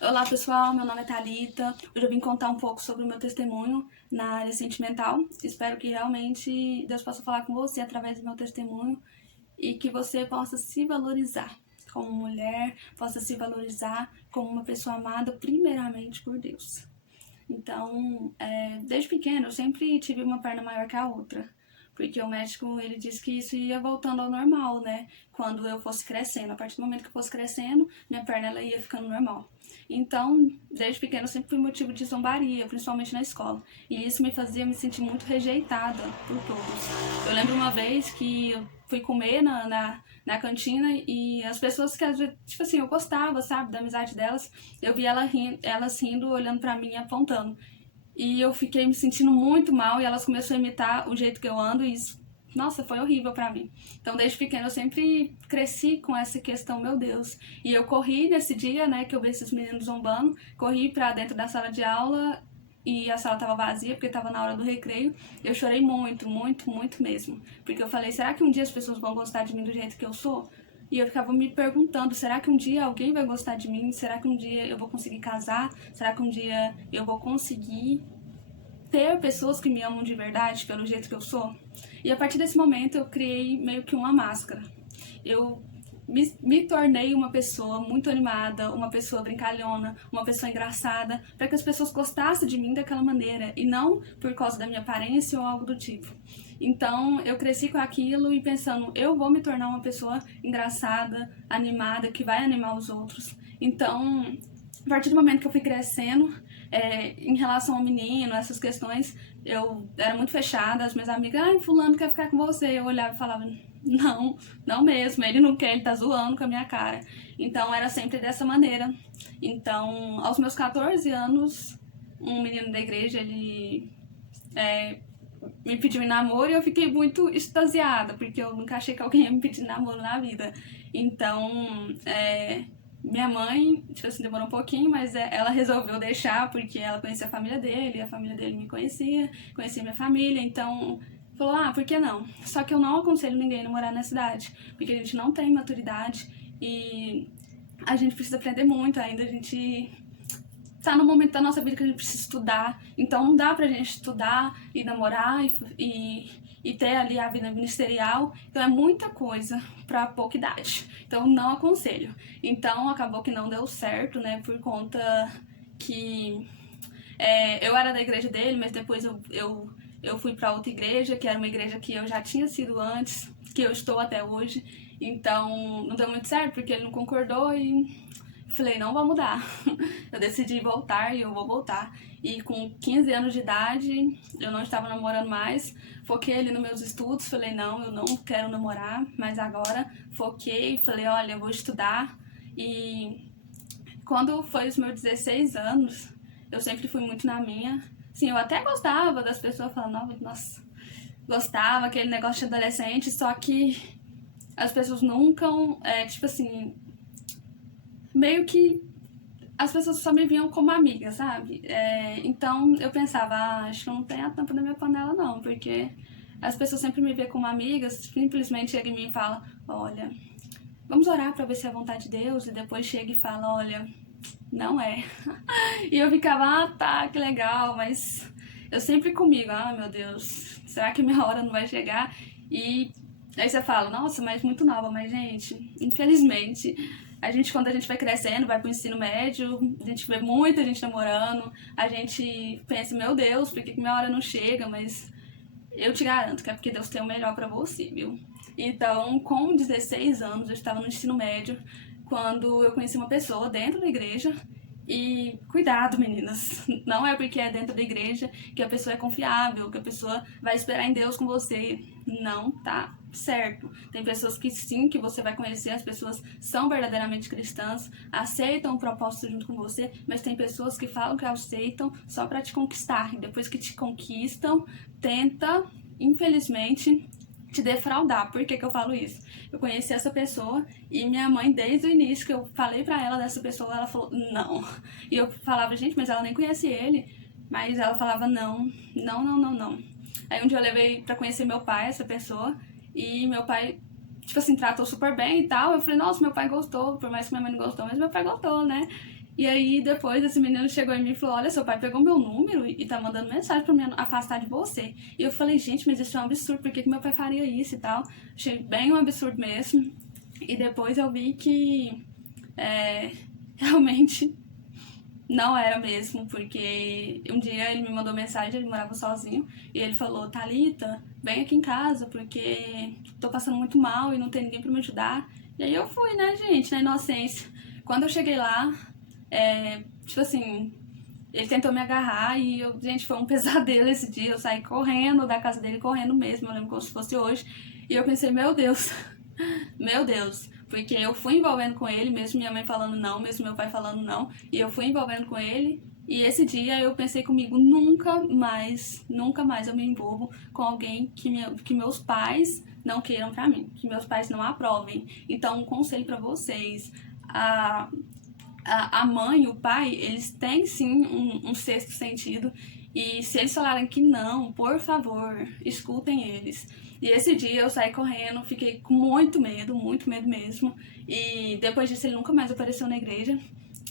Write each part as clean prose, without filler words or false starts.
Olá pessoal, meu nome é Thalita. Hoje eu vim contar um pouco sobre o meu testemunho na área sentimental. Espero que realmente Deus possa falar com você através do meu testemunho e que você possa se valorizar como mulher, possa se valorizar como uma pessoa amada primeiramente por Deus. Então, desde pequeno eu sempre tive uma perna maior que a outra, porque o médico ele disse que isso ia voltando ao normal, né? Quando eu fosse crescendo, a partir do momento que eu fosse crescendo, minha perna ela ia ficando normal. Então, desde pequeno eu sempre fui motivo de zombaria, principalmente na escola, e isso me fazia me sentir muito rejeitada por todos. Eu lembro uma vez que eu fui comer na cantina e as pessoas que às vezes, tipo assim, eu gostava, sabe, da amizade delas, eu vi elas rindo, olhando pra mim, apontando. E eu fiquei me sentindo muito mal e elas começaram a imitar o jeito que eu ando e isso, nossa, foi horrível pra mim. Então, desde pequeno eu sempre cresci com essa questão, meu Deus. E eu corri nesse dia, né, que eu vi esses meninos zombando, corri pra dentro da sala de aula e a sala tava vazia porque tava na hora do recreio. Eu chorei muito, muito, muito mesmo. Porque eu falei, será que um dia as pessoas vão gostar de mim do jeito que eu sou? E eu ficava me perguntando, será que um dia alguém vai gostar de mim? Será que um dia eu vou conseguir casar? Será que um dia eu vou conseguir ter pessoas que me amam de verdade pelo jeito que eu sou? E a partir desse momento eu criei meio que uma máscara. Eu me tornei uma pessoa muito animada, uma pessoa brincalhona, uma pessoa engraçada, para que as pessoas gostassem de mim daquela maneira e não por causa da minha aparência ou algo do tipo. Então eu cresci com aquilo e pensando, eu vou me tornar uma pessoa engraçada, animada, que vai animar os outros. Então, a partir do momento que eu fui crescendo, em relação ao menino, essas questões, eu era muito fechada, as minhas amigas, ai, fulano quer ficar com você. Eu olhava e falava, não, não mesmo, ele não quer, ele tá zoando com a minha cara. Então era sempre dessa maneira. Então, aos meus 14 anos, um menino da igreja, ele me pediu em namoro e eu fiquei muito extasiada, porque eu nunca achei que alguém ia me pedir namoro na vida. Então, minha mãe, tipo assim, demorou um pouquinho, mas ela resolveu deixar porque ela conhecia a família dele me conhecia minha família, então falou, ah, por que não? Só que eu não aconselho ninguém a morar na cidade, porque a gente não tem maturidade e a gente precisa aprender muito ainda, a gente tá no momento da nossa vida que a gente precisa estudar, então não dá pra gente estudar e namorar e ter ali a vida ministerial, então é muita coisa pra pouca idade, então não aconselho. Então acabou que não deu certo, né, por conta que eu era da igreja dele, mas depois eu fui pra outra igreja, que era uma igreja que eu já tinha sido antes, que eu estou até hoje, então não deu muito certo porque ele não concordou e falei, não vou mudar. Eu decidi voltar e eu vou voltar. E com 15 anos de idade, eu não estava namorando mais. Foquei ali nos meus estudos. Falei, não, eu não quero namorar. Mas agora foquei. Falei, olha, eu vou estudar. E quando foi os meus 16 anos, eu sempre fui muito na minha. Sim, eu até gostava das pessoas falando, nossa, gostava, aquele negócio de adolescente. Só que as pessoas nunca, tipo assim, meio que as pessoas só me viam como amiga, sabe? Então eu pensava, acho que não tem a tampa da minha panela não, porque as pessoas sempre me veem como amiga, simplesmente chega em mim e fala, olha, vamos orar pra ver se é vontade de Deus, e depois chega e fala, olha, não é. E eu ficava, ah, tá, que legal, mas eu sempre comigo, ah, meu Deus, será que minha hora não vai chegar? E aí você fala, nossa, mas muito nova, mas gente, infelizmente, a gente quando a gente vai crescendo, vai pro ensino médio, a gente vê muita gente namorando, a gente pensa, meu Deus, por que minha hora não chega? Mas eu te garanto que é porque Deus tem o melhor pra você, viu? Então, com 16 anos, eu estava no ensino médio, quando eu conheci uma pessoa dentro da igreja. E cuidado, meninas, não é porque é dentro da igreja que a pessoa é confiável, que a pessoa vai esperar em Deus com você. Não tá certo. Tem pessoas que sim, que você vai conhecer, as pessoas são verdadeiramente cristãs, aceitam o propósito junto com você, mas tem pessoas que falam que aceitam só pra te conquistar. E depois que te conquistam, tenta, infelizmente, te defraudar. Por que eu falo isso? Eu conheci essa pessoa e minha mãe, desde o início que eu falei pra ela dessa pessoa, ela falou, não. E eu falava, gente, mas ela nem conhece ele. Mas ela falava, não, não, não, não, não. Aí um dia eu levei pra conhecer meu pai, essa pessoa, e meu pai, tipo assim, tratou super bem e tal. Eu falei, nossa, meu pai gostou, por mais que minha mãe não gostou, mas meu pai gostou, né? E aí depois esse menino chegou em mim e falou, olha, seu pai pegou meu número e tá mandando mensagem pra me afastar de você. E eu falei, gente, mas isso é um absurdo, por que meu pai faria isso e tal? Achei bem um absurdo mesmo. E depois eu vi que realmente não era mesmo, porque um dia ele me mandou mensagem, ele morava sozinho, e ele falou, Thalita, vem aqui em casa, porque tô passando muito mal e não tem ninguém pra me ajudar. E aí eu fui, né, gente, na inocência. Quando eu cheguei lá, tipo assim, ele tentou me agarrar e eu, gente, foi um pesadelo esse dia. Eu saí correndo da casa dele, correndo mesmo, eu lembro como se fosse hoje. E eu pensei, meu Deus, meu Deus, porque eu fui envolvendo com ele, mesmo minha mãe falando não, mesmo meu pai falando não, e eu fui envolvendo com ele. E esse dia eu pensei comigo, nunca mais eu me envolvo com alguém que meus pais não queiram pra mim, que meus pais não aprovem. Então, um conselho pra vocês, a mãe e o pai, eles têm sim um sexto sentido, e se eles falarem que não, por favor, escutem eles. E esse dia eu saí correndo, fiquei com muito medo mesmo, e depois disso ele nunca mais apareceu na igreja,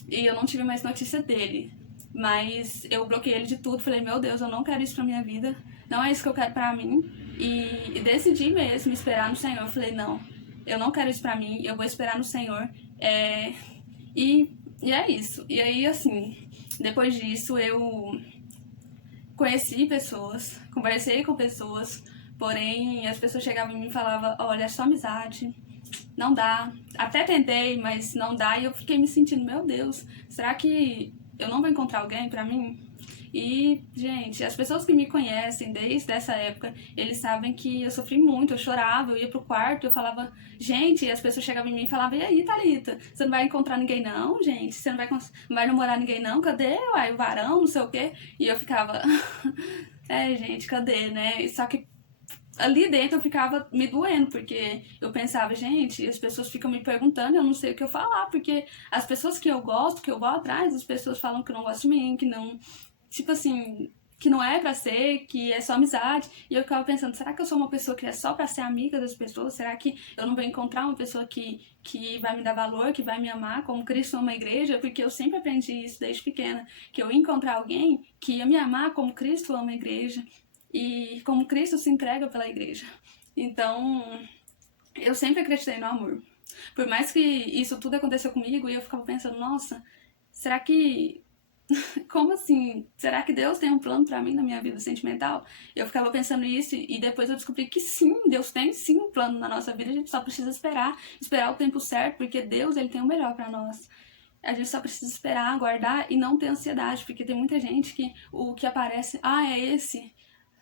e eu não tive mais notícia dele. Mas eu bloqueei ele de tudo, falei, meu Deus, eu não quero isso pra minha vida, não é isso que eu quero pra mim, e decidi mesmo esperar no Senhor. Eu falei, não, eu não quero isso pra mim, eu vou esperar no Senhor, e, e é isso. E aí, assim, depois disso eu conheci pessoas, conversei com pessoas, porém as pessoas chegavam em mim e falavam, olha, é só amizade, não dá. Até tentei, mas não dá. E eu fiquei me sentindo, meu Deus, será que eu não vou encontrar alguém pra mim? E, gente, as pessoas que me conhecem desde essa época, eles sabem que eu sofri muito, eu chorava, eu ia pro quarto, eu falava, gente, e as pessoas chegavam em mim e falavam, e aí, Thalita, você não vai encontrar ninguém não, gente? Você não vai namorar ninguém não? Cadê, uai, o varão, não sei o quê? E eu ficava, gente, cadê, né? Só que ali dentro eu ficava me doendo, porque eu pensava, gente, as pessoas ficam me perguntando, eu não sei o que eu falar, porque as pessoas que eu gosto, que eu vou atrás, as pessoas falam que não gostam de mim, que não, tipo assim, que não é pra ser, que é só amizade. E eu ficava pensando, será que eu sou uma pessoa que é só pra ser amiga das pessoas? Será que eu não vou encontrar uma pessoa que vai me dar valor, que vai me amar, como Cristo ama a igreja? Porque eu sempre aprendi isso desde pequena, que eu ia encontrar alguém que ia me amar como Cristo ama a igreja e como Cristo se entrega pela igreja. Então, eu sempre acreditei no amor. Por mais que isso tudo aconteceu comigo, e eu ficava pensando, nossa, será que como assim? Será que Deus tem um plano pra mim na minha vida sentimental? Eu ficava pensando isso e depois eu descobri que sim, Deus tem sim um plano na nossa vida, a gente só precisa esperar o tempo certo, porque Deus, ele tem o melhor pra nós. A gente só precisa esperar, aguardar e não ter ansiedade, porque tem muita gente que o que aparece, é esse,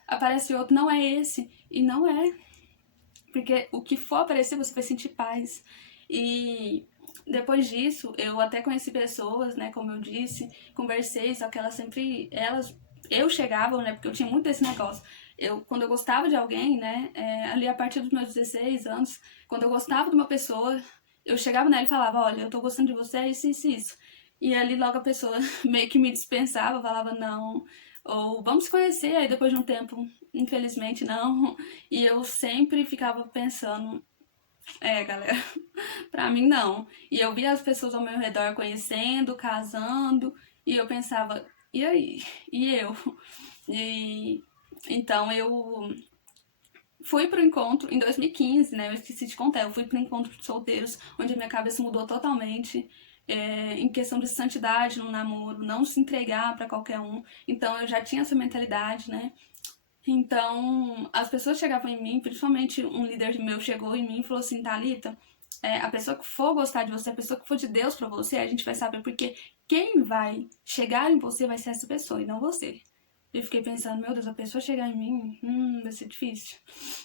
aparece outro, não é esse, e não é. Porque o que for aparecer, você vai sentir paz. E depois disso, eu até conheci pessoas, né, como eu disse, conversei, só que eu chegava, né, porque eu tinha muito desse negócio. Quando eu gostava de alguém, né, ali a partir dos meus 16 anos, quando eu gostava de uma pessoa, eu chegava nela e falava, olha, eu tô gostando de você, é isso, isso, isso. E ali logo a pessoa meio que me dispensava, falava não, ou vamos se conhecer, aí depois de um tempo, infelizmente não. E eu sempre ficava pensando, galera, pra mim não. E eu via as pessoas ao meu redor conhecendo, casando, e eu pensava, e aí? E eu? E então eu fui pro encontro em 2015, né? Eu esqueci de contar, eu fui pro encontro de solteiros, onde a minha cabeça mudou totalmente. Em questão de santidade no namoro, não se entregar pra qualquer um. Então eu já tinha essa mentalidade, né? Então, as pessoas chegavam em mim, principalmente um líder meu chegou em mim e falou assim, Thalita, a pessoa que for gostar de você, a pessoa que for de Deus pra você, a gente vai saber, porque quem vai chegar em você vai ser essa pessoa e não você. Eu fiquei pensando, meu Deus, a pessoa chegar em mim, vai ser difícil.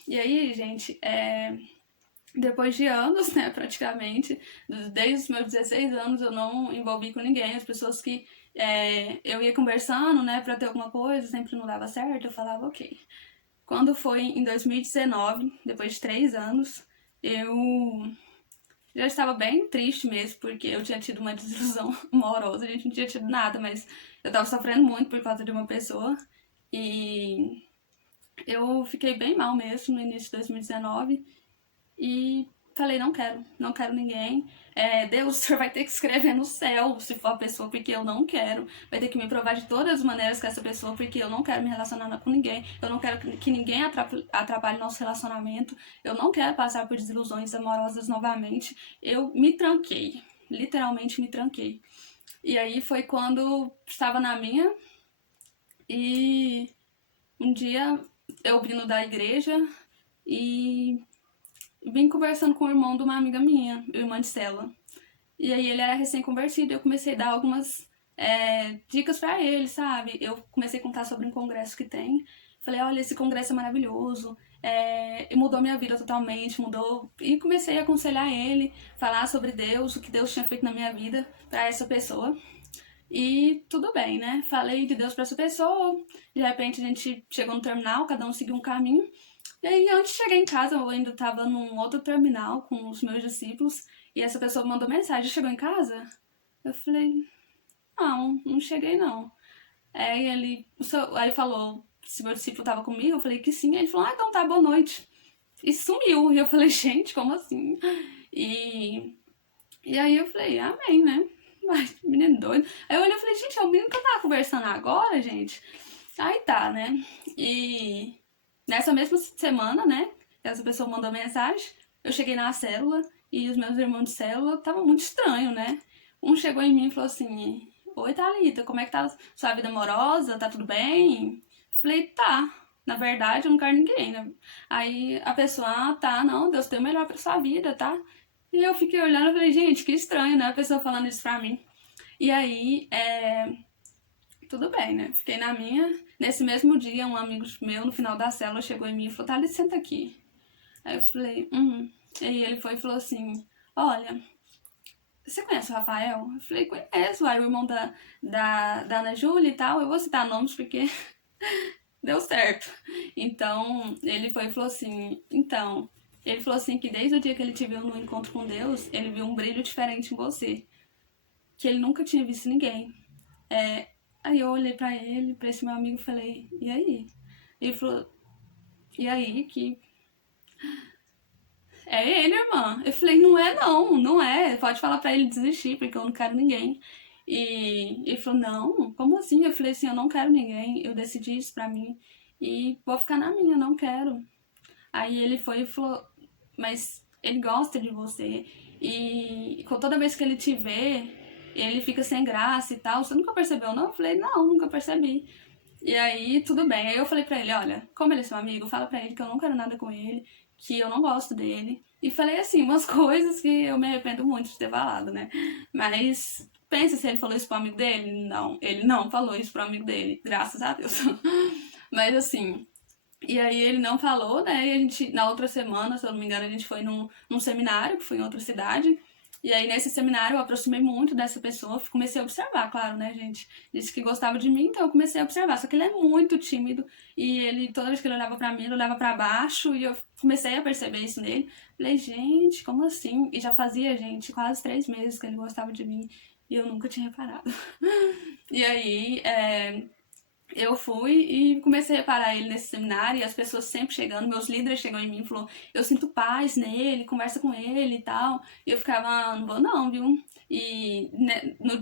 E aí, gente, depois de anos, né, praticamente, desde os meus 16 anos eu não envolvi com ninguém, as pessoas que eu ia conversando, né, pra ter alguma coisa, sempre não dava certo, eu falava ok. Quando foi em 2019, depois de 3 anos, eu já estava bem triste mesmo, porque eu tinha tido uma desilusão amorosa, a gente não tinha tido nada, mas eu tava sofrendo muito por causa de uma pessoa, e eu fiquei bem mal mesmo no início de 2019, e falei, não quero ninguém. Deus, o senhor vai ter que escrever no céu se for a pessoa, porque eu não quero. Vai ter que me provar de todas as maneiras com essa pessoa, porque eu não quero me relacionar com ninguém. Eu não quero que ninguém atrapalhe nosso relacionamento. Eu não quero passar por desilusões amorosas novamente. Eu me tranquei, literalmente me tranquei. E aí foi quando estava na minha, e um dia eu vindo da igreja e vim conversando com o irmão de uma amiga minha, irmã de célula. E aí ele era recém-convertido, eu comecei a dar algumas dicas pra ele, sabe? Eu comecei a contar sobre um congresso que tem. Falei, olha, esse congresso é maravilhoso, e mudou minha vida totalmente, mudou. E comecei a aconselhar ele, falar sobre Deus, o que Deus tinha feito na minha vida pra essa pessoa. E tudo bem, né? Falei de Deus pra essa pessoa, de repente a gente chegou no terminal, cada um seguiu um caminho. E aí, antes de chegar em casa, eu ainda tava num outro terminal com os meus discípulos, e essa pessoa mandou mensagem, chegou em casa? Eu falei, não cheguei não. Aí falou se meu discípulo tava comigo, eu falei que sim. Aí ele falou, então tá, boa noite. E sumiu. E eu falei, gente, como assim? E aí eu falei, amém, né? Mas, menino doido. Aí eu olhei e falei, gente, é o menino que eu tava conversando agora, gente? Aí tá, né? E nessa mesma semana, né? Essa pessoa mandou mensagem, eu cheguei na célula e os meus irmãos de célula estavam muito estranho, né? Um chegou em mim e falou assim, oi Thalita, como é que tá sua vida amorosa? Tá tudo bem? Falei, tá. Na verdade, eu não quero ninguém, né? Aí a pessoa, tá, não, Deus tem o melhor pra sua vida, tá? E eu fiquei olhando e falei, gente, que estranho, né? A pessoa falando isso pra mim. E aí, tudo bem, né? Fiquei na minha. Nesse mesmo dia, um amigo meu, no final da célula, chegou em mim e falou, Thalita, senta aqui. Aí eu falei, Aí ele foi e falou assim, olha, você conhece o Rafael? Eu falei, conheço, aí o irmão da Ana Júlia e tal. Eu vou citar nomes porque deu certo. Então, ele foi e falou assim, ele falou assim que desde o dia que ele te viu no encontro com Deus, ele viu um brilho diferente em você, que ele nunca tinha visto ninguém. Aí eu olhei pra ele, pra esse meu amigo e falei, e aí? Ele falou, e aí que... É ele, irmã. Eu falei, não é não, não é. Pode falar pra ele desistir, porque eu não quero ninguém. E ele falou, não, como assim? Eu falei assim, eu não quero ninguém, eu decidi isso pra mim e vou ficar na minha, não quero. Aí ele foi e falou, mas ele gosta de você e toda vez que ele te vê, ele fica sem graça e tal. Você nunca percebeu, não? Eu falei, não, nunca percebi. E aí, tudo bem. Aí eu falei pra ele, olha, como ele é seu amigo, fala pra ele que eu não quero nada com ele, que eu não gosto dele. E falei, assim, umas coisas que eu me arrependo muito de ter falado, né? Mas pensa se ele falou isso pro amigo dele? Não, ele não falou isso pro amigo dele, graças a Deus. Mas assim, e aí ele não falou, né? E a gente, na outra semana, se eu não me engano, a gente foi num seminário que foi em outra cidade. E aí nesse seminário eu aproximei muito dessa pessoa, comecei a observar, claro, né, gente? Disse que gostava de mim, então eu comecei a observar. Só que ele é muito tímido e ele, toda vez que ele olhava pra mim, ele olhava pra baixo e eu comecei a perceber isso nele. Falei, gente, como assim? E já fazia, gente, quase 3 meses que ele gostava de mim e eu nunca tinha reparado. E aí, eu fui e comecei a reparar ele nesse seminário e as pessoas sempre chegando, meus líderes chegam em mim e falaram, eu sinto paz nele, conversa com ele e tal. E eu ficava, não vou não, viu? E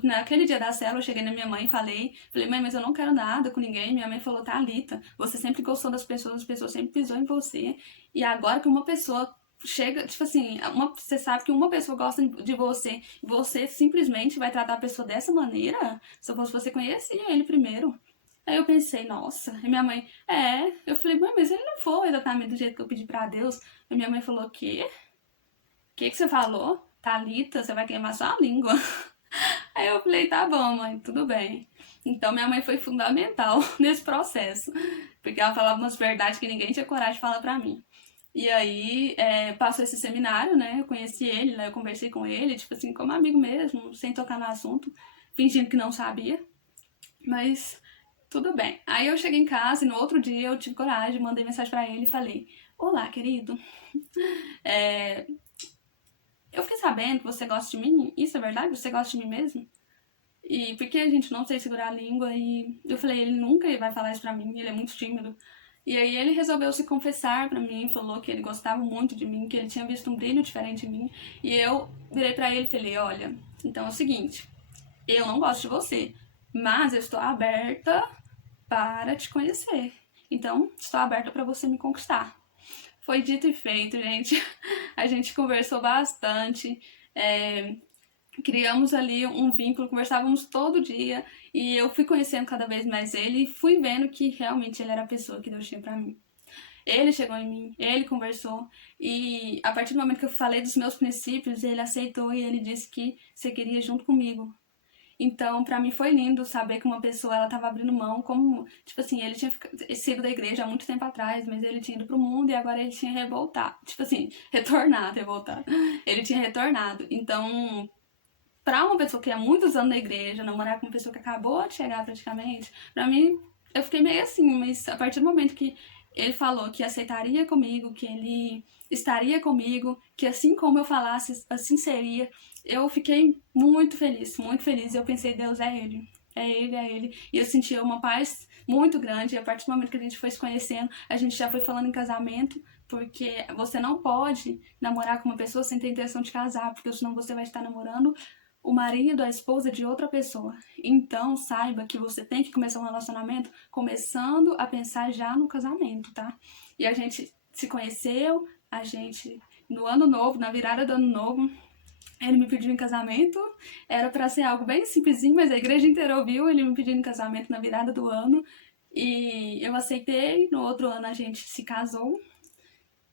naquele dia da célula eu cheguei na minha mãe e falei, mãe, mas eu não quero nada com ninguém. Minha mãe falou, Thalita, você sempre gostou das pessoas, as pessoas sempre pisou em você. E agora que uma pessoa chega, tipo assim, você sabe que uma pessoa gosta de você, você simplesmente vai tratar a pessoa dessa maneira? Se eu fosse você, conhecia ele primeiro. Aí eu pensei, nossa, e minha mãe, eu falei, mãe, mas ele não foi exatamente do jeito que eu pedi pra Deus. E minha mãe falou, o quê? O que você falou? Thalita, você vai queimar sua língua. Aí eu falei, tá bom, mãe, tudo bem. Então minha mãe foi fundamental nesse processo, porque ela falava umas verdades que ninguém tinha coragem de falar pra mim. E aí, passou esse seminário, né, eu conheci ele, né, eu conversei com ele, tipo assim, como amigo mesmo, sem tocar no assunto, fingindo que não sabia, mas... tudo bem. Aí eu cheguei em casa e no outro dia eu tive coragem, mandei mensagem pra ele e falei, olá, querido. Eu fiquei sabendo que você gosta de mim. Isso é verdade? Você gosta de mim mesmo? E porque a gente não sei segurar a língua e eu falei, ele nunca vai falar isso pra mim, ele é muito tímido. E aí ele resolveu se confessar pra mim, falou que ele gostava muito de mim, que ele tinha visto um brilho diferente em mim. E eu virei pra ele e falei, olha, então é o seguinte, eu não gosto de você, mas eu estou aberta para te conhecer. Então, estou aberta para você me conquistar. Foi dito e feito, gente. A gente conversou bastante. Criamos ali um vínculo, conversávamos todo dia e eu fui conhecendo cada vez mais ele e fui vendo que realmente ele era a pessoa que Deus tinha pra mim. Ele chegou em mim, ele conversou e a partir do momento que eu falei dos meus princípios, ele aceitou e ele disse que seguiria junto comigo. Então, pra mim foi lindo saber que uma pessoa, ela tava abrindo mão, como, tipo assim, ele tinha sido da igreja há muito tempo atrás, mas ele tinha ido pro mundo e agora ele tinha revoltado, tipo assim, revoltado. Ele tinha retornado. Então, pra uma pessoa que é muitos anos na igreja, namorar com uma pessoa que acabou de chegar praticamente, pra mim, eu fiquei meio assim, mas a partir do momento que ele falou que aceitaria comigo, que ele estaria comigo, que assim como eu falasse, assim seria, eu fiquei muito feliz, muito feliz. Eu pensei, Deus, é ele. É ele, é ele. E eu senti uma paz muito grande. E a partir do momento que a gente foi se conhecendo, a gente já foi falando em casamento, porque você não pode namorar com uma pessoa sem ter intenção de casar, porque senão você vai estar namorando o marido, a esposa de outra pessoa. Então, saiba que você tem que começar um relacionamento começando a pensar já no casamento, tá? E a gente se conheceu, a gente, no ano novo, na virada do ano novo, ele me pediu em casamento. Era pra ser algo bem simplesinho, mas a igreja inteira ouviu ele me pedindo em casamento na virada do ano. E eu aceitei. No outro ano a gente se casou.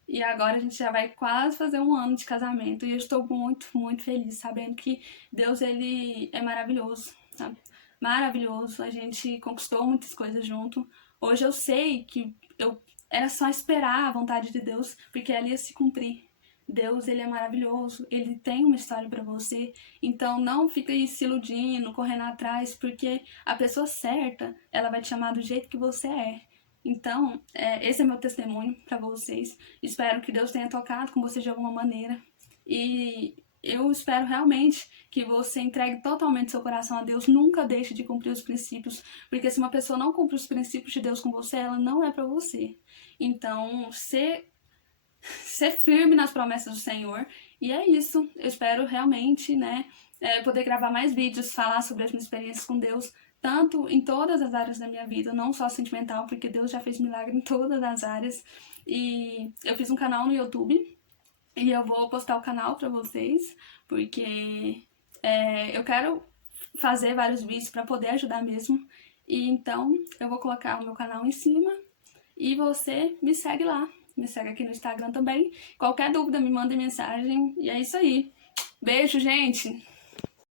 E agora a gente já vai quase fazer um ano de casamento. E eu estou muito, muito feliz, sabendo que Deus, ele é maravilhoso, sabe? Maravilhoso. A gente conquistou muitas coisas junto. Hoje eu sei que eu era só esperar a vontade de Deus, porque ela ia se cumprir. Deus, ele é maravilhoso, ele tem uma história pra você. Então não fica aí se iludindo, correndo atrás, porque a pessoa certa, ela vai te chamar do jeito que você é. Então, esse é meu testemunho pra vocês. Espero que Deus tenha tocado com você de alguma maneira. E eu espero realmente que você entregue totalmente seu coração a Deus. Nunca deixe de cumprir os princípios, porque se uma pessoa não cumpre os princípios de Deus com você, ela não é pra você. Então, ser firme nas promessas do Senhor. E é isso. Eu espero realmente, né, poder gravar mais vídeos, falar sobre as minhas experiências com Deus, tanto em todas as áreas da minha vida, não só sentimental, porque Deus já fez milagre em todas as áreas. E eu fiz um canal no YouTube e eu vou postar o canal pra vocês, porque eu quero fazer vários vídeos pra poder ajudar mesmo. E então eu vou colocar o meu canal em cima e você me segue lá. Me segue aqui no Instagram também. Qualquer dúvida me manda mensagem. E é isso aí. Beijo, gente!